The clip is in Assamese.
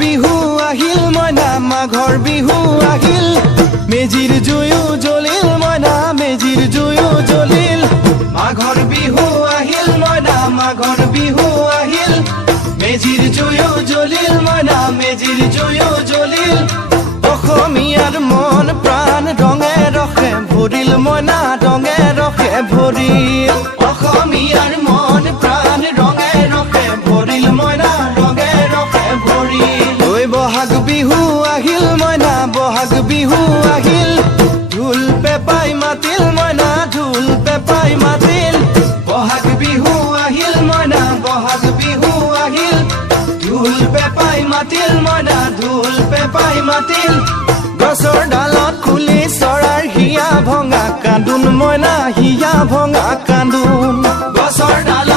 বিহু আহিল মইনা মাঘৰ বিহু আহিল মেজিৰ জুয়ো জ্বলিল মইনা মেজিৰ জুয়ো জ্বলিল মাঘৰ বিহু আহিল মইনা মাঘৰ বিহু আহিল মেজিৰ জুয়ো জ্বলিল মইনা মেজিৰ জুয়ো জ্বলিল অসমীয়াৰ মন প্ৰাণ ৰঙে ৰখে ভৰিল মইনা ৰঙে ৰখে ভৰিল অসমীয়াৰ মন প্ৰাণ ৰঙে ৰখে ভৰিল মইনা ৰঙে ৰখে ভৰিল ঐ বহাগ বিহু আহিল মইনা বহাগ বিহু আহিল ঢোল পেপাই মাতিল মইনা ঢোল পেপাই মাতিল বহাগ বিহু আহিল মইনা বহাগ বিহু আহিল ঢোল পেপাই মাতিল মইনা ঢোল পেপাই মাতিল গছৰ ডালত খুলি চৰাৰ হিয়া ভঙা কান্দোন মইনা হিয়া ভঙা কান্দোন গছৰ ডালত